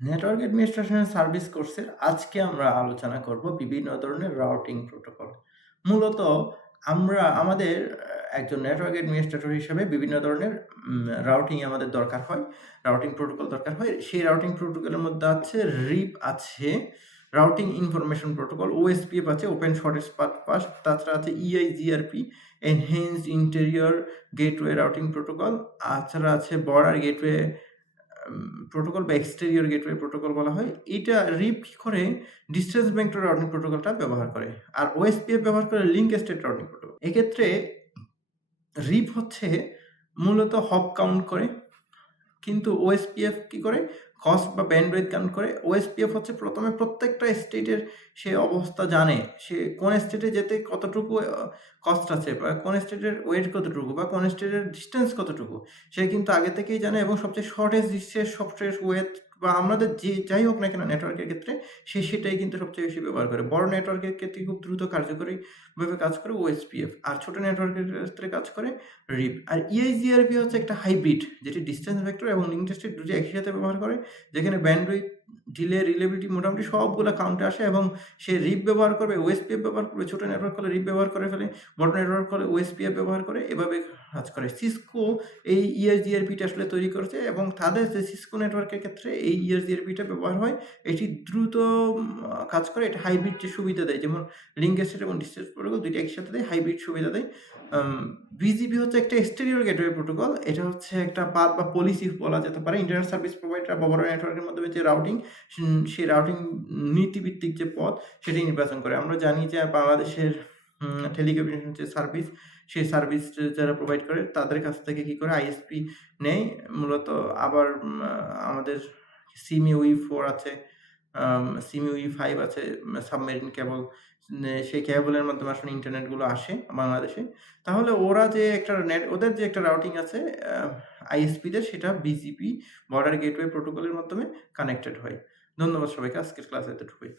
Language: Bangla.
নেটওয়ার্ক অ্যাডমিনিস্ট্রেশন সার্ভিস কোর্সের আজকে আমরা আলোচনা করব বিভিন্ন ধরনের রাউটিং প্রোটোকল। মূলত আমরা আমাদের একজন নেটওয়ার্ক অ্যাডমিনিস্ট্রেটর হিসেবে বিভিন্ন ধরনের রাউটিং আমাদের দরকার হয়, রাউটিং প্রোটোকল দরকার হয়। সেই রাউটিং প্রোটোকলের মধ্যে আছে রিপ আছে, রাউটিং ইনফরমেশন প্রোটোকল, ওএসপিএফ আছে, ওপেন শর্টেস্ট পাথ, তাছাড়া আছে ইআইজিআরপি, enhanced interior gateway routing protocol, তাছাড়া আছে বর্ডার গেটওয়ে প্রোটোকল বা এক্সটেরিয়র গেটওয়ে প্রোটোকল বলা হয়। এটা রিপ কি করে ডিসটেন্স ভেক্টর রাউটিং প্রোটোকলটা ব্যবহার করে, আর ওএসপিএফ ব্যবহার করে লিঙ্ক স্টেট রাউটিং প্রোটোকল। এক্ষেত্রে রিপ হচ্ছে মূলত হপ কাউন্ট করে, কিন্তু ওএসপিএফ কি করে কস্ট বা ব্যান্ডউইথ কাউন্ট করে। ওএসপিএফ হচ্ছে প্রথমে প্রত্যেকটা স্টেটের সে অবস্থা জানে, সে কোন স্টেটে যেতে কতটুকু কস্ট আছে, বা কোন স্টেটের ওয়েট কতটুকু, বা কোন স্টেটের ডিস্টেন্স কতটুকু, সে কিন্তু আগে থেকেই জানে, এবং সবচেয়ে শর্টেস্ট ডিস্টেন্স, সবচেয়ে ওয়েট, বা আমাদের যে যাই হোক না কেন নেটওয়ার্কের ক্ষেত্রে সে সেটাই কিন্তু সবচেয়ে বেশি ব্যবহার করে। বড় নেটওয়ার্কের ক্ষেত্রে খুব দ্রুত কার্যকরীভাবে কাজ করে ওএসপিএফ, আর ছোট নেটওয়ার্কের ক্ষেত্রে কাজ করে রিপ। আর ইআইজিআরপি হচ্ছে একটা হাইব্রিড, যেটি ডিসটেন্স ভেক্টর এবং লিঙ্ক স্টেট দুটি একই সাথে ব্যবহার করে, যেখানে ব্যান্ডউইথ, ডিলে, রিলেবিলিটি মোটামুটি সবগুলো কাউন্টে আসে, এবং সে রিপ ব্যবহার করবে, ওএসপিএফ ব্যবহার করবে। ছোট নেটওয়ার্ক হলে রিপ ব্যবহার করে ফেলে, বড় নেটওয়ার্ক হলে ওএসপিএফ ব্যবহার করে, এভাবে কাজ করে। সিসকো এই ইআইজিআরপিটা আসলে তৈরি করেছে, এবং তাদের যে সিসকো নেটওয়ার্কের ক্ষেত্রে এই ইআইজিআরপিটা ব্যবহার হয়। এটি দ্রুত কাজ করে, এটা হাইব্রিড যে সুবিধা দেয়, যেমন লিঙ্ক স্টেট এবং ডিসটেন্স প্রোটোকল দুইটা একসাথে দেয়, হাইব্রিড সুবিধা দেয়। বিজিপি হচ্ছে একটা এক্সটেরিয়র গেটওয়ে প্রোটোকল। এটা হচ্ছে একটা পাথ বা পলিসি বলা যেতে পারে। ইন্টারনেট সার্ভিস প্রোভাইডার বা বড় নেটওয়ার্কের মাধ্যমে যে রাউটিং, সেই রাউটিং নীতিভিত্তিক যে পথ সেটি নির্বাচন করে। আমরা জানি যে বাংলাদেশের টেলিকমিউনিকেশন যে সার্ভিস, সেই সার্ভিস যারা প্রোভাইড করে তাদের কাছ থেকে কি করে আইএসপি নেয় মূলত। আবার আমাদের সিমিউই 4 আছে, সিমিউই 5 আছে, সাবমেরিন কেবল, সেই কেবলের মাধ্যমে আসলে ইন্টারনেটগুলো আসে বাংলাদেশে। তাহলে ওরা যে একটা ওদের যে একটা রাউটিং আছে আইএসপিদের, সেটা বিজিপি বর্ডার গেটওয়ে প্রোটোকলের মাধ্যমে কানেক্টেড হয়। ধন্যবাদ সবাইকে। আজকের ক্লাস এতটুকুই।